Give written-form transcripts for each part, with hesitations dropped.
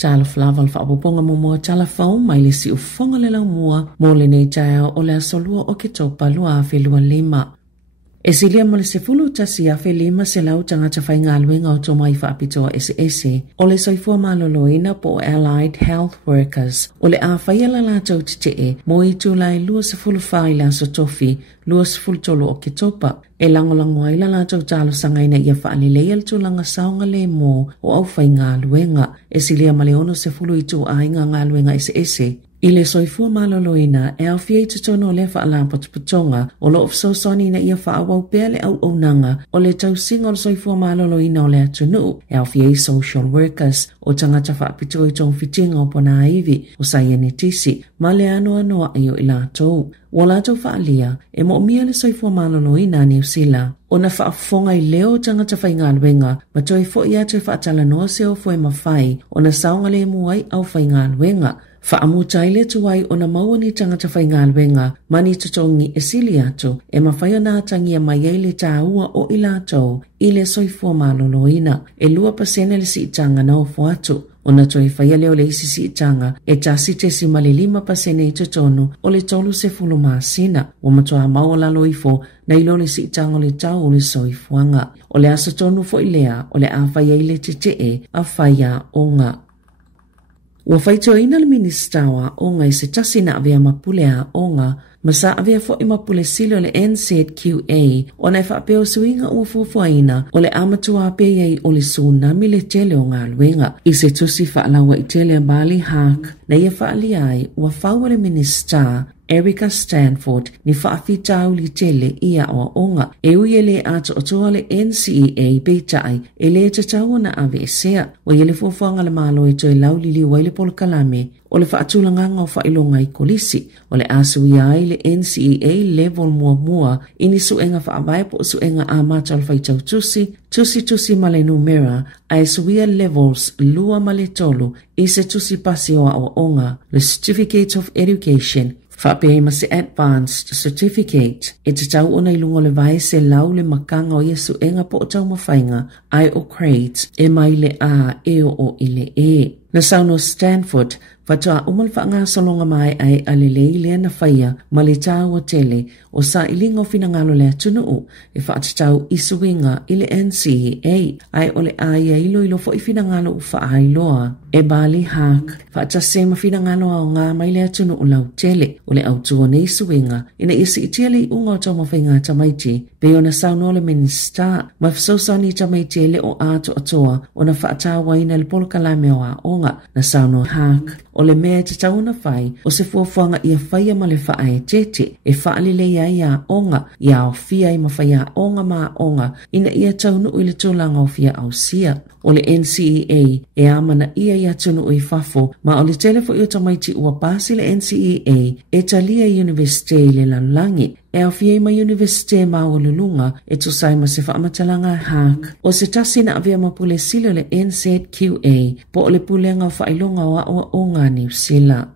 Tala flaval fa abobonga mo tala fau mai le si ufonga le lau mua mo le nei jaya o le asolua o ke topa lua a whelua lima. E silia mo le sefulu tasi a whe lima se lau tangata whai ngā luenga o tō mai wha apitoa ese o le soifua maloloina po Allied Health Workers o le a whaiala la tau tite mo i tūlai lua sefulu whai la so tofi lua sefulu tolo o ke topa. E langolango ai la tau talo sangaina ia whaalilei al tūlanga saunga le mo o au whai ngā luenga. E silia ma le ono sefulu i tū ainga ngā luenga ese. I le soifua maloloina e au fia i tutono le whaala patuputonga o lo ofsosoni na ia whaawau pea le au nanga o le tau singa o le soifua maloloina o le atunu e au fia i social workers o tangata whaapito i tōng fitinga o pona aivi o saiene tisi ma le anoa ayo i lātou. Wa lātou whaalia e mo mia le soifua maloloina New Zealand. O na whaafonga i leo tangata whai ngā luenga ma toi fo i atu whaatala noa se o fo e mawhai o na saunga le muai au whai ngā luenga. Whaamutai le tuai o na maua ni tangata whai ngā luenga mani tutongi e sili atu e mawhai o nā tangia mai ei le tāua o i lātou i le soifua maloloina e 2% le si tanga na ofo atu. O na toi whaia leo le isi si tanga e tasi te si mali 5% i tutonu o le tolu se fulu maasina o matoa maua lalo ifo na ilo le si tanga o le tau o le soifuanga. O le asa tonu fo ilea o le a whaia i le tite a whaia o ngā. Ua whaitoina le ministawa o ngai se tasi na avea mapulea o ngā masa avea fo i mapule silo le NZQA o na whaapeo suinga ua fuafuaina o le amatua apea i o le tsunami le tele o ngā luenga. I se tusi whaalawa i tele a Bali Hak na ia whaali ai ua whaua le minister Erica Stanford ni whaafitau li tele ia o onga. E uie le ato o toa le NCEA beitai e le tatau na ave esea. Wa ia le fuafuanga le malo e toi lau lili wa ile polo kalame o le whaatulanganga o whailonga i kolisi. O le asu ia ai le NCEA level mua ini suenga whaavai po suenga a mata al whaitau tusi ma le numera ai suia levels lua ma le tolu i se tusi pasi o onga le Certificate of Education whaapea ma se Advanced Certificate e te tau ona i lungo le vai se lau le makanga o Yesu enga po o tau mawhainga ai o grades e mai le a e o i le e. Na sauno Stanford whatoa umal whaanga solonga mai ai alelei lea na whaia ma le tau o tele o sa ilingo finangalo lea tunuu e whaatatau isuinga i le NCEA ai o le aia ilo fo i finangalo u whaailoa e Bali Hak whaatasema finangalo au ngā mai lea tunuu lau tele o le autua ne isuinga ina isi itia le unga o tau mawhainga tamaiti pe o na sauno le minister ma fsosani tamaiti le o ato atoa o na whaatawa ina le polokalame o a onga na sauno Hak o le mea te tauna whai o se fuafuanga ia whaia ma le whae tete e whaalile ia onga ia o fia i mawhaia onga ma onga ina ia taunu i le tūlanga o fia au sia. O le NCEA e amana ia tunu i fafo ma o le telefo i o tamaiti ua pasi le NCEA e talia universite le lalangi e au fia ma universite ma o le lunga e tusai ma se whaamatalanga Hak o se tasi na avea mapule silo le NZQA po o le pulenga o whailonga o onga New Zealand.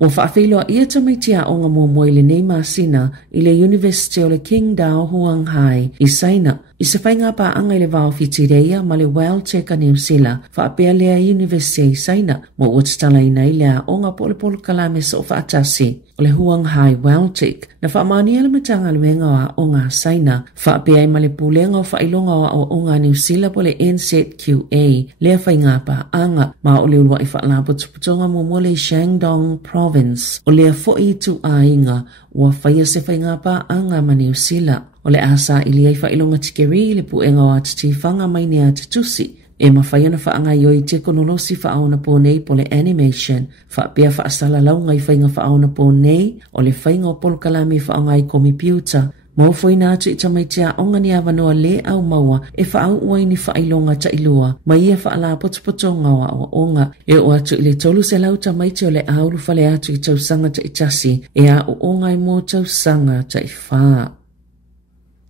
O whaafeiloa ia tamaitia o ngā mua le nei masina i le University o le King Dao Huang Hai i Saina. I se whainga pa anga i le vau fitireia ma le WellTech a New Zealand whaapea lea University i Saina mo uatstala i nei lea o ngā polo kalame so whaatasi o le Huang Hai WellTech na whaamania le matanga luenga o ngā Saina whaapea i ma le pulenga o whailonga o ngā New Zealand po le NZQA lea whainga pa anga ma o le ulua i whaalapo tuputonga mo le Shandong Province o lea fo i tu a inga ua whaia se whainga pa anga ma New Zealand. O le asa ili ai whailonga tikeri le puenga o atiti whanga mai nea te tusi. E mawhaia na whaanga i oi te konolosi whaona po nei po le animation. Whaapea whaasala launga i whainga whaona po nei o le whainga o polokalame whaanga i komipiuta. Mau whaina atu i tamaitia onga ni awanoa le au maua e whaau uai ni whailonga ta ilua. Ma ia whaala potopotonga o onga. E o atu i le tolu se lau tamaiti o le aulu whale atu i tausanga ta itasi. E a o onga i mō tausanga ta i whaa.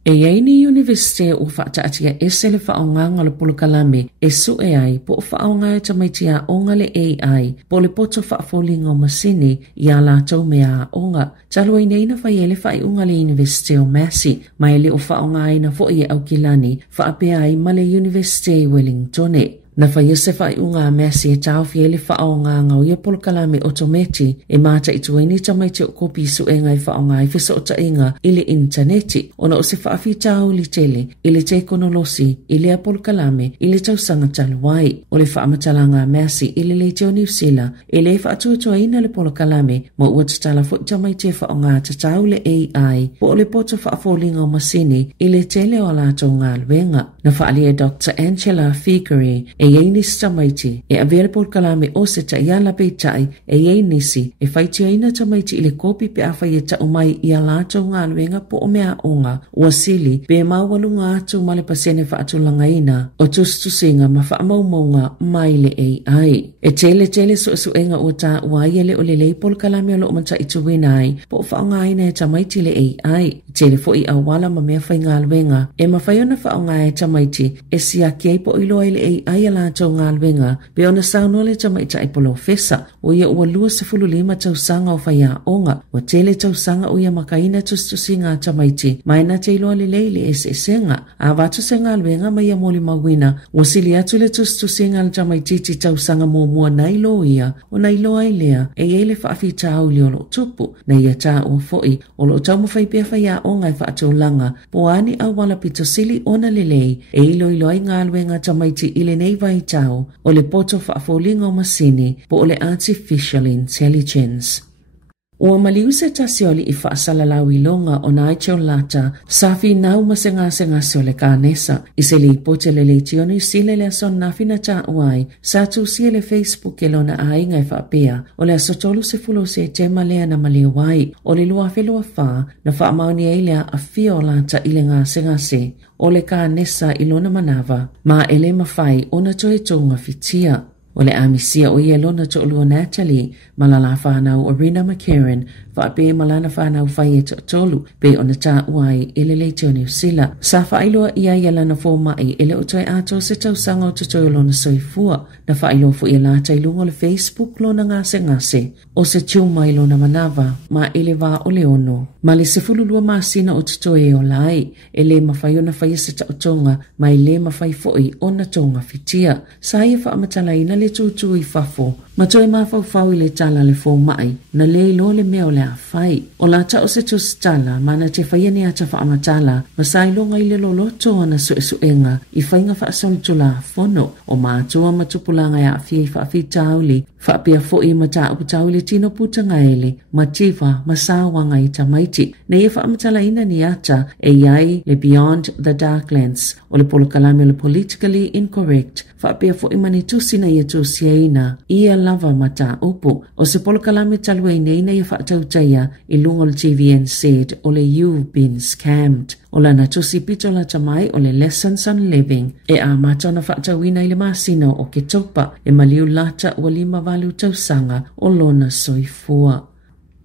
E yaini universite o whaataatia ese le whaonga le polokalame e su e ai po whaonga e tamaitia onga le AI po le poto whaafolinga o masini i a lātou mea onga. Talo i neina whai ele whai unga le universite o Massey mai le o whaonga aina fo i au kilani whaapea ai ma le Universite Wellington. Na whaia se whai unga mea si e tau fiele whao ngā ngau ia polokalame otometi e māta i tuaini tamaiti o kopi su e ngai whao ngai whisa o tainga ili interneti ona o se whaafi tau li tele ili te konolosi ili a polokalame ili tau sanga taluai o le whaamatala ngā mea si ili le teo New Zealand ili e whaatua tuaina le polokalame mo ua tatala fo i tamaiti e whao ngā tatau le AI po o le poto whaafolinga o masini ili tele o alato ngā luenga. Na whaalia Dr. Angela Figure e ieinis tamaiti e avele polokalame o se ta iala peitai e ieinisi e whaitiaina tamaiti ile kopi pe awhai e ta umai i alato ngā luenga po o mea onga ua sili pe mauwalu ngā atu male pasene whaatulanga ina o tustusinga ma whaamaumaunga mai le AI. E tele suenga o ta uaiele o le lei polokalame o lo mata i tuwinai po o whaongaina e tamaiti le AI. Tele fo i awala ma mea whai ngā luenga e ma whaiona whaonga e tamaiti e siya kiei po ilo ai le AI alato ngā luenga pe ona sauno le tamaita i polo fesa o ia ua 25 tausanga o whaia onga o tele tausanga o ia makaina tustusinga tamaiti maina te iloa le leile e se senga a watu se ngā luenga ma ia moli mawina o sili atu le tustusinga le tamaiti ti tausanga mua na ilo ia o na ilo ai lea e ele whaafi tau li o lo tupu na ia ta o foi o lo tau mawhai pia whaia onga i whaatulanga po ani au wala pito sili ona le lei e ilo ai ngā luenga tamaiti ile nei vai tau o le poto whaafolinga o masini po o le artificial intelligence. Ua maliu se tasioli i whaasalalau i longa o nai teo lata safi nau masenga o le kānesa i se li pote le leitionu sile le ason nafina ta uai sa tu si le Facebook e lona ainga i whaapea o le asotolu se fulo se tema lea na maliu wai o le lua whelua wha na whaamauni e lea a fia o lata i le ngase o le kānesa i lona manava ma ele mawhai o na toe tonga fitia. O le amisia o ia lona to olua Natalie, malala whanau o Rina McCarran, whaape malana whanau whai e tolu, pe ona tā uai ele le teo New Zealand. Sa whaailoa ia lana fō mai ele o toi ato se tausanga o tutoio lona soifua, na whaailoa fo ia lata i lunga le Facebook lona ngase, o se tiu mai lona manava, ma ele wā o le ono. Ma le se fululua masina o tutoio lai, ele mawhai ona whai se tautonga, ma ele mawhai foi ona tonga fitia. Sa ia whaamatala ina le tutu i fafo, ma toi mawhau i le tala le fō mai, na le ilo le meo le a whai. O la ta o se tus tala, mana te whaiane ata whaamatala, ma sa ilonga i le loloto ana suenga, i whainga whaasonitula fono, o mātua matupulanga ia awhi whaafi tauli, whaapia fo i mata upu tauli tino putanga ele, ma tiva, ma sāwanga i tamaiti. Ne ia whaamatala ina ni ata, e iai le Beyond the Darklands, o le polokalame le Politically Incorrect, whaapia fo i mani tusina ia tusiaina, ia lava mata upu, o se polokalame taluaina ina ia whaatautaya, i lunga le TVN said, o le You've Been Scammed. O lana tusi pito la tamai o le Lessons on Living, e a matona whaatauina i le masino o ke topa, e maliu lata o 5 valu tausanga o lona soifua.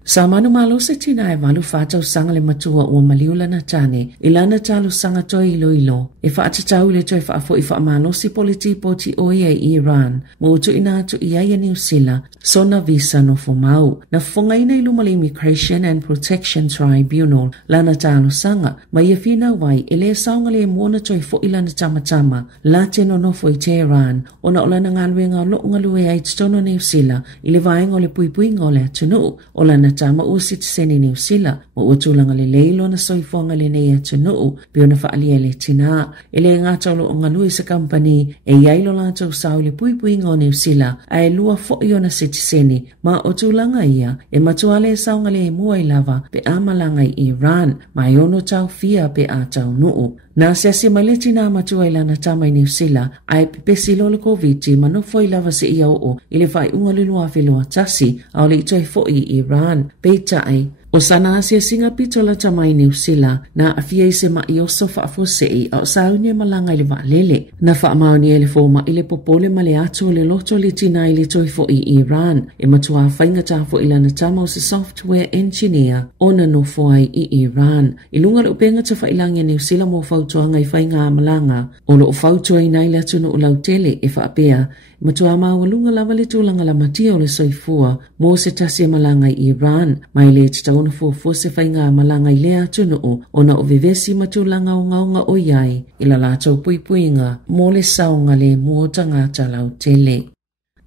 Sa manu malo se tina e malu whātau sanga le matua ua maliula na tane, i lana talu sanga toi ilo, e whaatatau le toi whaafo i whaamalosi politi poti oia i Iran, mo utu ina atu i aia New Zealand, sona visa no fomau, na fongaina i luma le Immigration and Protection Tribunal, lana talu sanga, ma ia whina wai, e le saunga le muona toi fo i lana tamatama, la te nonofo i te Iran, ona o lana ngaluenga o loonga lue ai titono New Zealand, i le vaenga o le puipuinga o le atunu, o lana tama o sitiseni New Zealand, mo utulanga le leilo na soifonga le nei atunu, pe ona whaalia le tina, e le ngatalo o ngalui sa company, e iailo lantou sau le puipuinga o New Zealand, a e lua fo i ona sitiseni, ma utulanga ia, e matuale saunga le mua i lava, pe amalanga i Iran, ma e ono tau fia pe a tau nuu. Na siasi maleti na matua ilana tama i New Zealand, ai pepesi lo le COVID ma no foi lava se ia o, ile fai unga lulua whelua tasi, au le itoi fo i Iran, peita ai. O sana asia singa pito la tama i New Zealand, na afia i se ma i oso whaafosei, au saunia malanga ile lele, na whaamauni ele fōma ile popole ma le ato le loto le tina ile toi fo i Iran, e matua whainga ta fo ilana tama o se software engineer, ona no foai i Iran. Ilunga le upenga ta whailangia New Zealand mo fautuanga i whainga amalanga, o lo fautua i naile atunu o lau tele e whaapea, matua maua lunga lava le tūlanga la matia o le soifua, mo se tasia malanga i Iran, mai le titau ona fua se whainga malanga I lea tunu ona o vevesi matulanga o ngaunga o iai ila lātou puipuinga mō le saunga le muotanga talau tele.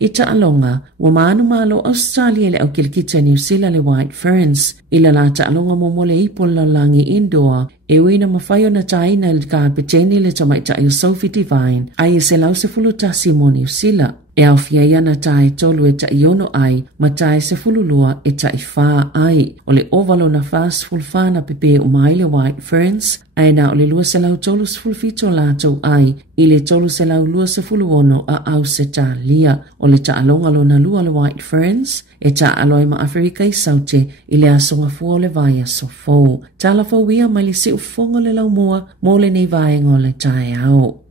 I taalonga, wa maanu malo Australia le au kilikita New Zealand le White Ferns, ila la taalonga momole ipo la langi indoor, e wina mawhaio na taina le ka peteni le tamaita i Sophie Divine, ai se lau se fulu tasi mo New Zealand. E au fiaia na tae tolu e ta iono ai, ma tae se fululua e ta I whaa ai. O le ovalo na fast full whana pepe umai le White Ferns, ai na o le lua se lau tolu se fulfito lātou ai, I le tolu se lau lua se fuluono a au se ta lia. O le ta alonga lo na lua le White Ferns, e ta aloi ma Afrika I saute, I le asonga fua le vaya so fo. Ta la fo wia mai le si ufonga le lau mua, mo le nei vaenga o le tae au.